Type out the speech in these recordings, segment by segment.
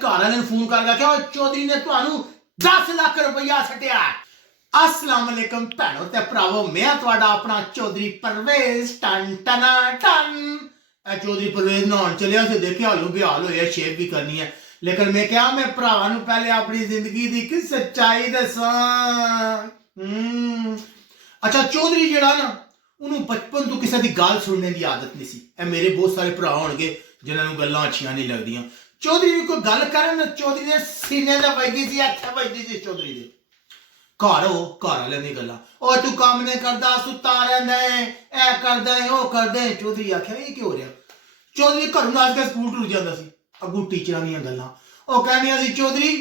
घर वाले फोन कर क्या चौधरी ने ਤੁਹਾਨੂੰ 10 ਲੱਖ रुपया छटिया। अस्सलाम वालेकुम भैनों ते भरावो, मैं तुहाडा अपना चौधरी परवेज टन टना टन। चौधरी परवेज नहाउण चलिया से देखे हालू बेहाल होया, शेव भी करनी है, लेकिन मैं क्या मैं भरावां नूं पहले अपनी जिंदगी दी कि सच्चाई दसां। अच्छा चौधरी जिहड़ा ना उन्होंने बचपन तो किसी की गल सुनने की आदत नहीं सी। मेरे बहुत सारे भरा होणगे जिन्होंने गल्लां अच्छियां नहीं लगदियां। चौधरी भी कोई गल करन चौधरी दे सीने ते वजदी सी, इत्थे वजदी सी चौधरी दे। घर हो घर वाले दी गल्लां, ओ तू काम नहीं करदा, सुत्ता रहिंदा है, ऐ करदा है, ओ करदा है। चौधरी आख्या ये की हो रहा। चौधरी घरों नस के स्कूल टुर जांदा सी। अगू टीचरां दीयां गल्लां ओ कहंदियां सी, चौधरी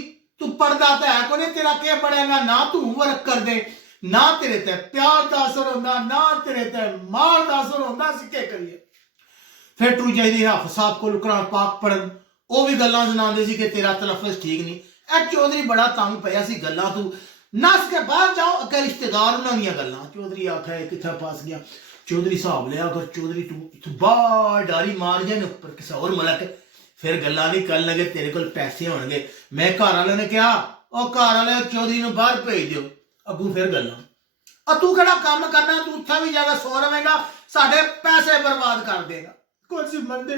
तू पढ़दा तां है कोई, तेरा क्या पढ़ेगा, ना तू वर्क कर दे, ना तेरे ते प्यार का असर होंदा, ना तेरे ते मार का असर होंदा, असीं के करिए। फिर टुर जाइदे हाफिज साहब कोल कुरान पाक पढ़न, वो भी गल्लां सुणांदे सी कि तेरा तलफ्फुज़ ठीक नहीं। ए चौधरी बड़ा तंग पिया सी, गल्लां तू नस के बाहर जाओ, अगर रिश्तेदार उन्हां दियां गल्लां। चौधरी आखे कित्थे फस गया। चौधरी हिसाब लिया, अगर चौधरी तू इत्थों बाहर डारी मार जाए ना उपर किसी होर मुल्क, फिर गल्लां नहीं करन लगे, तेरे कोल पैसे होणगे। मैं घर वाले ने कहा ओ घर वाले चौधरी नूं बाहर भेज दिओ। अगू फिर गल्लां तू केड़ा काम करना, तू उत्थे भी जाके सो रवेगा, साडे पैसे बर्बाद कर देगा। कुछ बंदे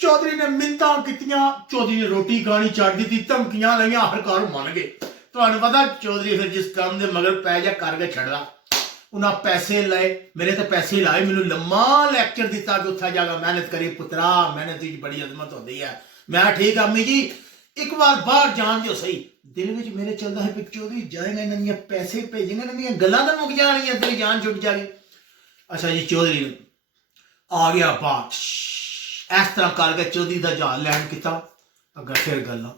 चौधरी ने मिन्नतां कीतियां, चौधरी ने रोटी खानी छड्ड दित्ती, धमकियां लईयां, आखिरकार मन गए। तुहानूं पता चौधरी फिर जिस काम दे मगर पै जा करके छड्डदा। उन्हां पैसे लाए, मेरे तो पैसे लाए, मैनूं लम्मा लैक्चर दिता कि उत्थे जाके मेहनत करी पुत्तरा, मेहनत की बड़ी अजमत होंदी है। मैं ठीक अम्मी जी एक बार बाहर जान दिओ सही। दिल में मेरे चलता है कि चौधरी जाएगा, इन्होंने पैसे भेजेंगे, इन्होंने गल्लां तो मुक जानियां, तेरी जान छुट जाएगी। अच्छा जी चौधरी आ गया बात, इस तरह करके चौधरी का जहाज लैंड किया। अगर फिर गल्लां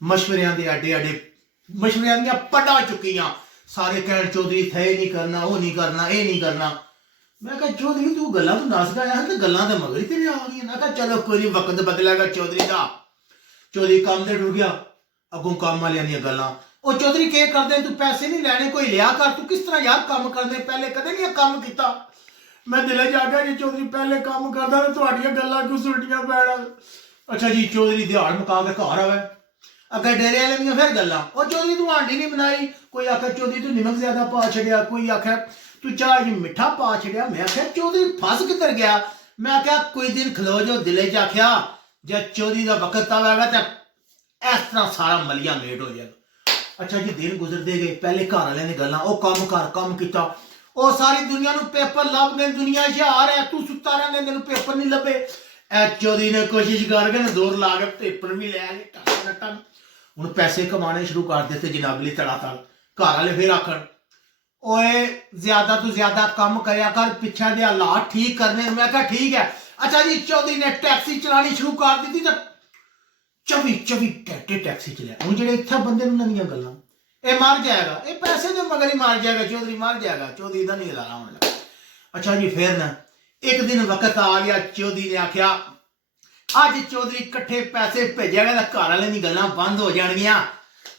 मशवरियां दे आडे आडे मशवरियां दियां पड़ा चुकियां। सारे कहण चौधरी थे नहीं करना, वो नहीं करना, ये नहीं करना। मैं कहा चौधरी तू गल्लां तो दस गया है, गल्लां तो मगर ही तेरे आ गई। मैं कहा चलो कोई नहीं, वक्त बदलेगा चौधरी का। चौधरी काम से टुर गया, अगों काम वालियां दी गल्लां ओ चौधरी के करदे, तू पैसे नहीं लैने, कोई लिया कर, तू किस तरह यार काम करदे, पहले कदे नहीं काम किया। मैं दिले जा गया जी चौधरी पहले काम करदा ते तुहाडीआं गल्लां क्यों सुलटियां पैणा। अच्छा जी चौधरी दिहाड़ मुका के घर आवे। अगर डेरे वाले दियां फिर गल्लां ओ चौधरी तू हांडी नहीं बनाई, कोई आखे चौधरी तू नमक ज्यादा पा छड़िया, कोई आखे तू चाह च मिठा पा छड़िया। मैं आख्या चौधरी फस किधर गया। मैं आख्या कोई दिन खलो जो दिले च आख्या जब चौधरी का वक्त आवेगा तो इस तरह सारा मलिया मेट हो जाएगा। अच्छा जी दिन गुजरते गए, पहले घर वाले ने गल्लां ओ काम कर काम किया, ओ सारी दुनिया नूं पेपर लभ गए, दुनिया हुशियार है, तू सुत्ता रहिंदा, तेनूं पेपर नहीं लभे। ए चौधरी ने कोशिश करके ना जोर ला के पेपर भी लै गए टन टन। हुण पैसे कमाने शुरू कर दिते जनाबली तड़ातड़। घर वाले फिर आखण ओए ज्यादा तो ज्यादा काम करया कर, पिछे दे हालात ठीक करने। मैं कहा ठीक है। अच्छा जी चौधरी ने टैक्सी चलानी शुरू कर दी तो 24 घंटे टैक्सी चलिया। हूँ जो इतने बंदे नवियां गल्लां ये मर जाएगा, ये पैसे के मगर ही मर जाएगा, चौधरी मर जाएगा, चौधरी का नहीं अदारा होने लगा। अच्छा जी फिर ना एक दिन वक्त आ गया, चौधरी ने आख्या अज चौधरी कट्ठे पैसे भेजेगा तो घर वाले दी गल्लां बंद हो जाएगियां।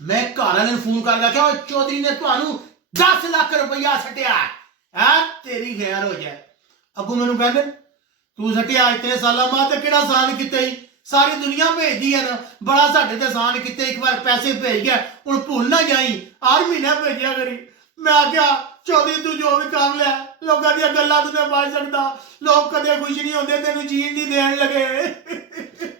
मैं घर वाले फोन कर आख्या चौधरी ने तुहानूं 10 लाख रुपया सटिया है, तेरी खैर हो जाए। अगू मैनूं कहंदे तू सटिया इतने साल बाद किहड़ा साल किते ही, सारी दुनिया भेजदी है ना, बड़ा साडे ते आसान किते, एक बार पैसे भेज गया हुण भुल ना जाई, हर महीना भेजिया करी। मैं आख्या चौधरी तू जो भी काम लिया लोगों दी गल्लां तू नहीं बच सकदा, लोग कदे खुश नहीं होंदे, तेनूं जीण नहीं देण लगे।